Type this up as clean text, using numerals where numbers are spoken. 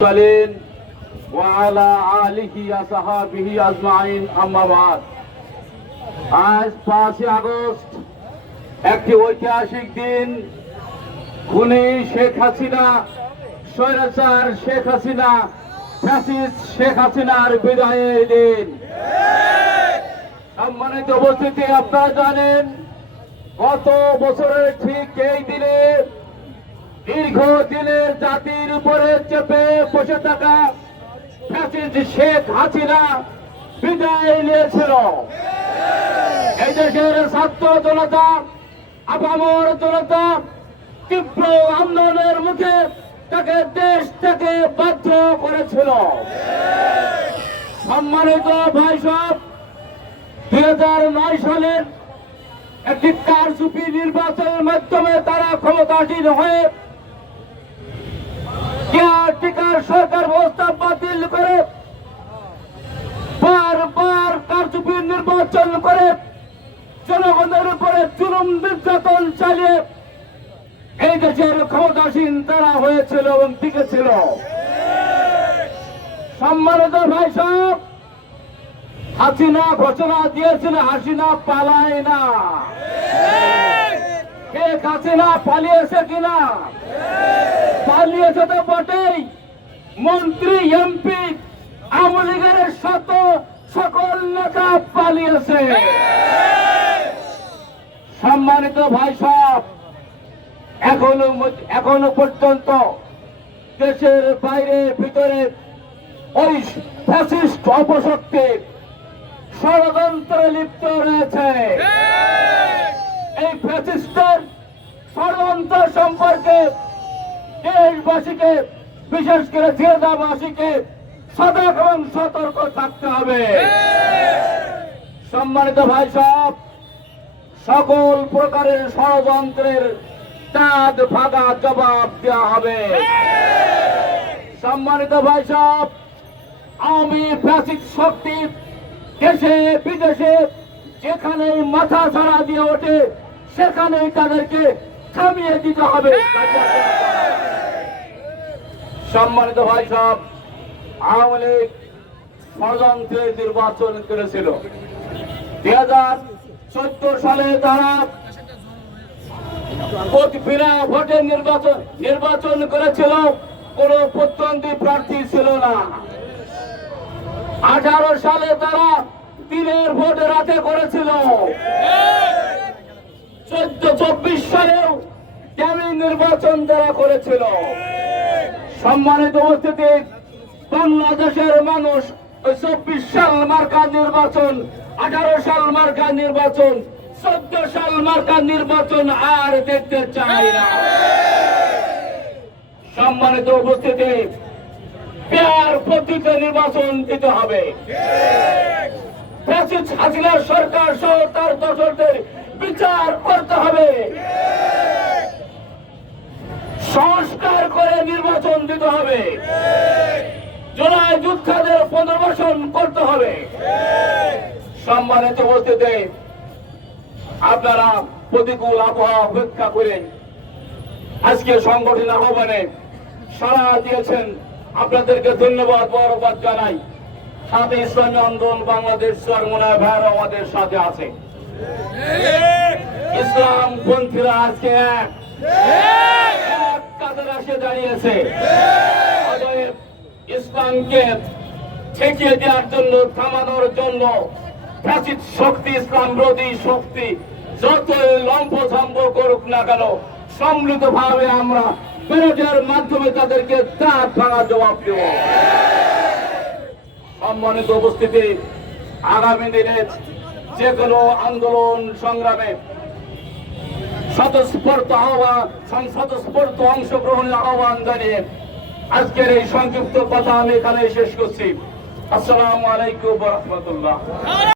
وعلى آله وصحبه أجمعين أما بعد আজ 5 আগস্ট একটি ঐতিহাসিক দিন। খুনি শেখ হাসিনা, স্বৈরাচার শেখ হাসিনা, ফ্যাসিস্ট শেখ হাসিনার বিদায়ের দিন। সম্মানিত উপস্থিতি, আপনারা জানেন গত বছরের ঠিক এই দিনে দীর্ঘদিনের জাতির উপরে চেপে বসে থাকা ফ্যাসিস্ট শেখ হাসিনা বিদায় নিয়েছিল। এই দেশের ছাত্র জনতা, আপামর জনতা তীব্র আন্দোলনের মুখে তাকে দেশ থেকে বাধ্য করেছিল। সম্মানিত ভাই সব, 2009 সালের একটি কারচুপি নির্বাচনের মাধ্যমে তারা ক্ষমতাসীন হয়ে কেয়ারটেকার সরকার ব্যবস্থা বাতিল করে বারবার কারচুপির নির্বাচন করে জনগণের উপরে জুলুম নির্যাতন চালিয়ে এই দেশের ক্ষমতাসীন তারা হয়েছিল এবং টিকেছিল। সম্মানিত ভাই সব, হাসিনা ঘোষণা দিয়েছিল হাসিনা পালায় না। শেখ হাসিনা পালিয়েছে কিনা? পালিয়েছে তো বটেই। মন্ত্রী, এমপি, আওয়ামী লীগের সকল নেতা পালিয়েছে। সম্মানিত ভাই সব, এখনো পর্যন্ত দেশের বাইরে ভিতরে ওই ফ্যাসিস্ট অপশক্তি ষড়যন্ত্রে লিপ্ত রয়েছে। এই ফ্যাসিস্টের ষড়যন্ত্র সম্পর্কে দেশবাসীকে, বিশেষ করে জেলাবাসীকে সজাগ এবং সতর্ক থাকতে হবে। সম্মানিত ভাই সব, সকল প্রকারের ষড়যন্ত্রের দাঁত ভাঙা জবাব দেওয়া হবে। সম্মানিত ভাই সব, আওয়ামী ফ্যাসিস্ট শক্তি দেশে বিদেশে যেখানেই মাথা ছাড়া দিয়ে ওঠে সেখানেই তাদেরকে থামিয়ে দিতে হবে। সম্মানিত ভাই সব, আওয়ামী লীগ ষড়যন্ত্রে নির্বাচন করেছিল। 2014 সালে তারা বিনা ভোটে নির্বাচন করেছিল, কোন প্রতিদ্বন্দ্বী প্রার্থী ছিল না। 18 সালে তারা দিনের ভোট রাতে করেছিল। 14-24 সালেও তেমনি নির্বাচন তারা করেছিল। সম্মানিত উপস্থিতি, বাংলাদেশের মানুষ 24 সাল মার্কা নির্বাচন, 18 সাল মার্কা নির্বাচন, 14 সাল মার্কা নির্বাচন আর দেখতে চায় না। সম্মানিত উপস্থিতি, পেয়ার পদ্ধতিতে নির্বাচন দিতে হবে। ফ্যাসিস্ট হাসিনার সরকার সহ তার দোষরদের বিচার করতে হবে। সংস্কার করে নির্বাচন দিতে হবে। জুলাই যোদ্ধাদের পুনর্বাসন করতে হবে। সম্মানিত উপস্থিতি, আপনারা প্রতিকূল আবহাওয়া উপেক্ষা করে আজকে সংগঠন আহ্বানে সাড়া দিয়েছেন, আপনাদেরকে ধন্যবাদ বরবাদ জানাই। সাথে ইসলামী আন্দোলন বাংলাদেশ চরমোনায় ভাইরা আমাদের সাথে আছে। ইসলাম পন্থীরা আজকে এক কাতারে এসে দাঁড়িয়েছে। অতএব ইসলামকে ঠেকিয়ে দেওয়ার জন্য, থামানোর জন্য ফ্যাসিস্ট শক্তি, ইসলাম বিরোধী শক্তি যতই লম্ফঝম্প করুক না কেন, সম্মিলিত ভাবে আমরা বিরোধের মাধ্যমে তাদেরকে দাঁত ভাঙা জবাব দেব। সম্মানিত উপস্থিতি, আগামী দিনে যে কোনো আন্দোলন সংগ্রামে স্বতঃস্ফূর্ত অংশগ্রহণের আহ্বান জানিয়ে আজকের এই সংক্ষিপ্ত কথা আমি এখানে শেষ করছি। আসসালামু আলাইকুম ওয়া রাহমাতুল্লাহ।